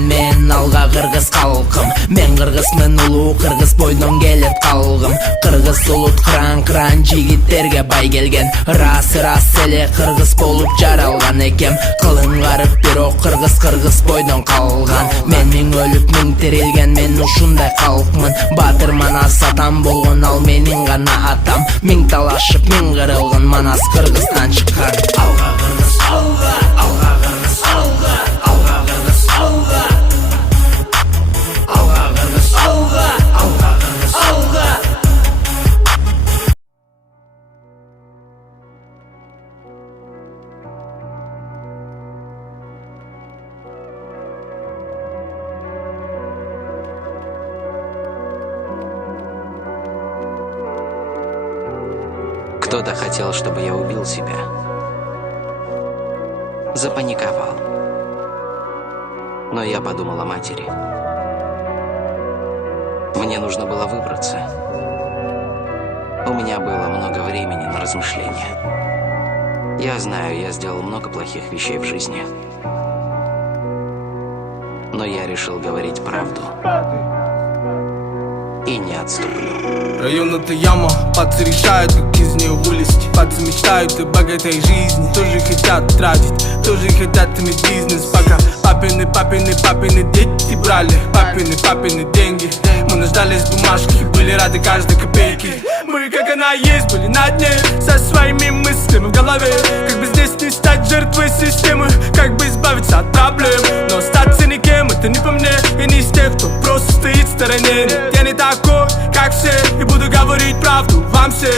мен алга кыргыз калкым. Мен кыргызмын, улуу кыргыз бойдон келет калгым. Кыргыз улут кран жигиттерге бай келген. Рас эле кыргыз болуп жаралган экем. Кылың карып бирок кыргыз бойдон калган. Мен миң өлүп миң тирилген, мен ушундай калкмын. Батыр манас атам болгон, ал менин гана атам. Миң талашып миң кырылган, манас Кыргызстан чыккан. Алга кыргыз, алга, алга кыргыз, алга, алга кыргыз, алга. Алга кыргыз, алга, алга кыргыз, алга. Кто-то хотел, чтобы я убил себя. Запаниковал. Но я подумал о матери. Мне нужно было выбраться. У меня было много времени на размышления. Я знаю, я сделал много плохих вещей в жизни. Но я решил говорить правду. И не отступлю. Район это яма, пацы решают, как из нее вылезти. Пацы мечтают о богатой жизни, тоже хотят тратить, тоже хотят иметь бизнес. Пока папины дети брали папины деньги. Мы нуждались в бумажках и были рады каждой копейке. Мы, как она есть, были на дне, со своими мыслями в голове. Как бы здесь не стать жертвой системы, как бы избавиться от проблем. Но остаться никем, это не по мне. Я не из тех, кто просто стоит в стороне. Нет, я не такой, как все, и буду говорить правду вам всем.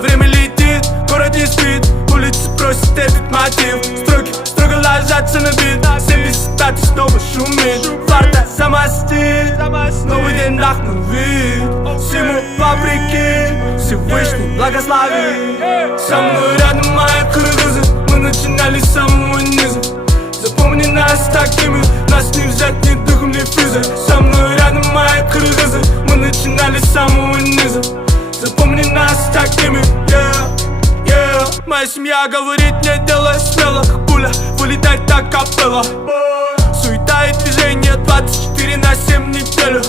Время летит, город не спит, улицы просят этот мотив. Строки строго ложатся на бит, 75-й снова шумит. Фарта замостит, новый день нахнул вид. Всему вопреки, Всевышний благослови. Со мной рядом мои кыргызы, мы начинали с самого низа. Запомни нас такими, нас не взять ни духом, ни физой. Со мной рядом мои кыргызы, мы начинали с самого низа. Запомни нас такими, yeah. Моя семья говорит, не делай смело, пуля вылетает так капелла. Суета и движение 24/7 неделю.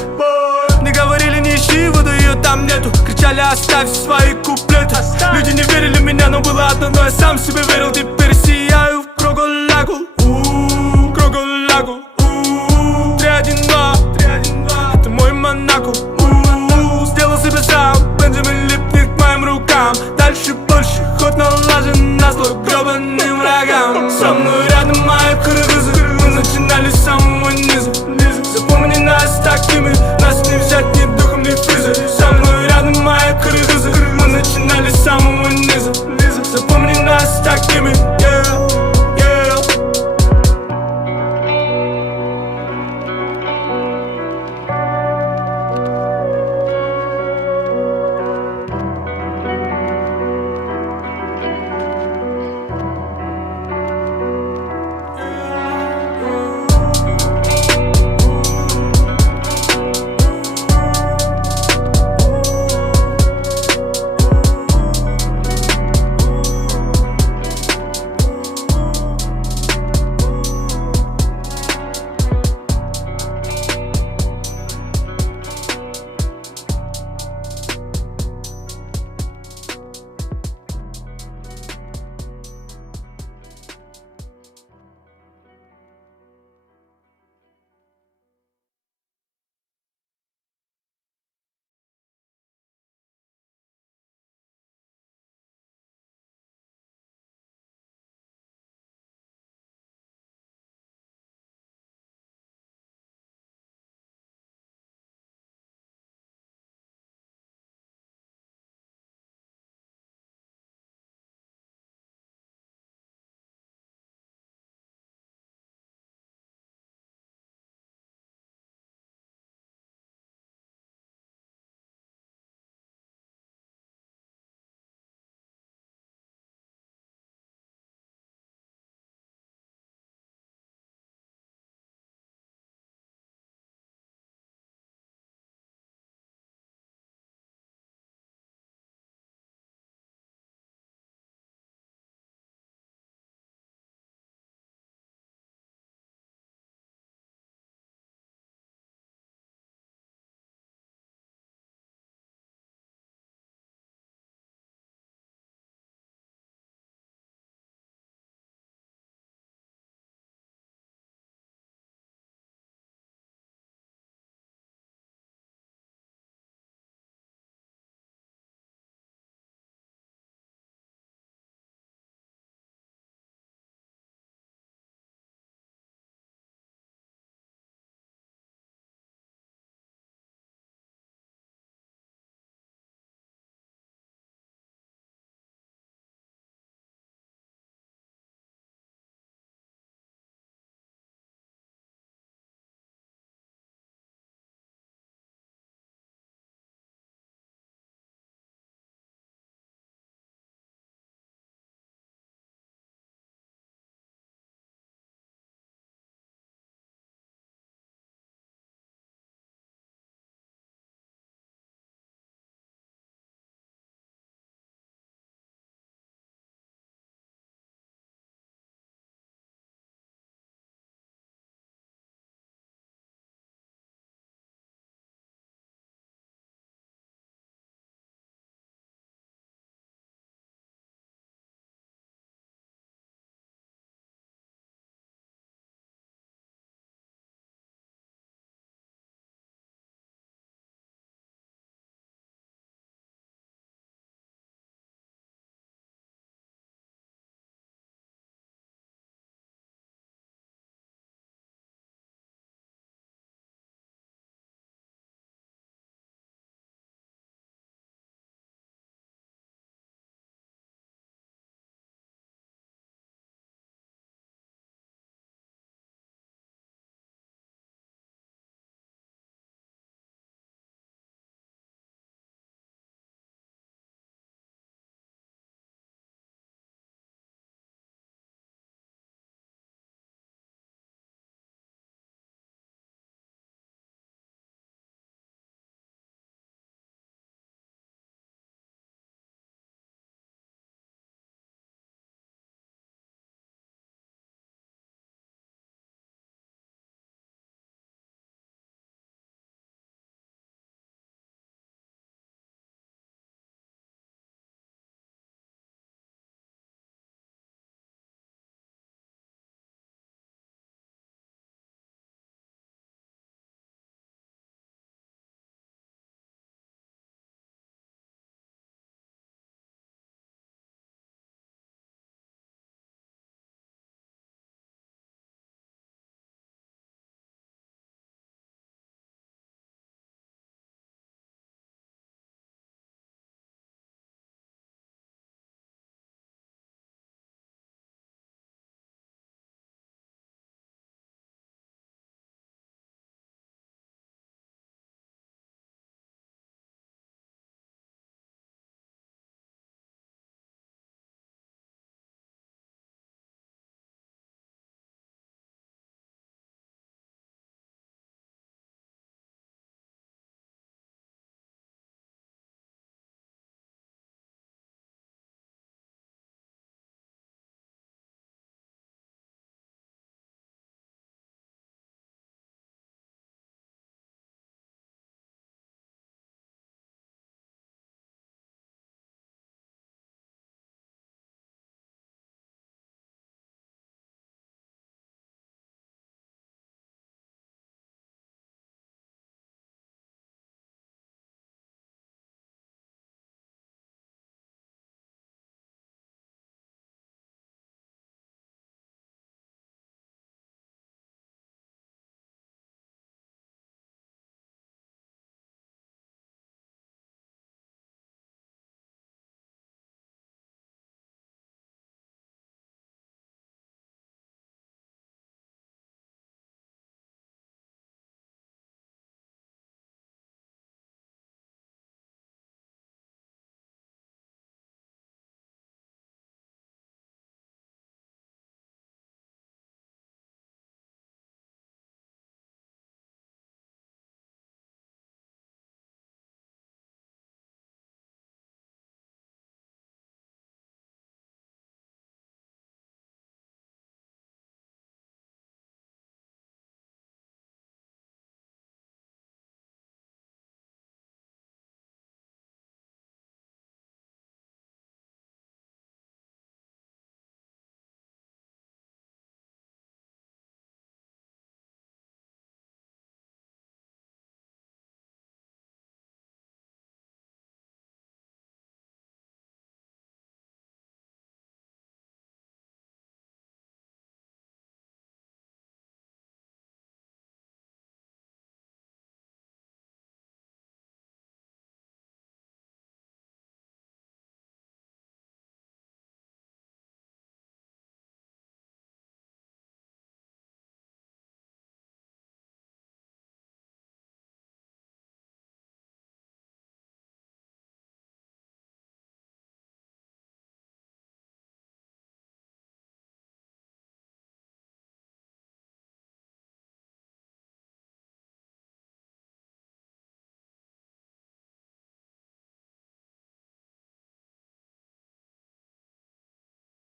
Не говорили, не ищи воду, ее там нету. Кричали, оставь свои куплеты. Люди не верили в меня, но было одно, но я сам себе верил,